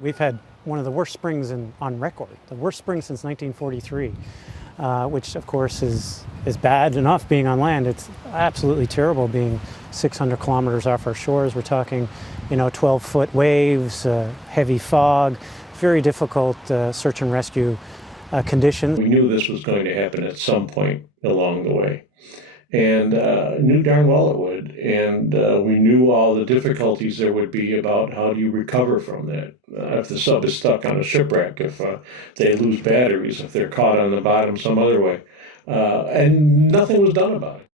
We've had one of the worst springs on record, the worst spring since 1943, which of course is bad enough being on land. It's absolutely terrible being 600 kilometers off our shores. We're talking, 12-foot waves, heavy fog, very difficult search and rescue conditions. We knew this was going to happen at some point along the way, and knew darn well it would. And we knew all the difficulties there would be about how do you recover from that. If the sub is stuck on a shipwreck, if they lose batteries, if they're caught on the bottom some other way. And nothing was done about it.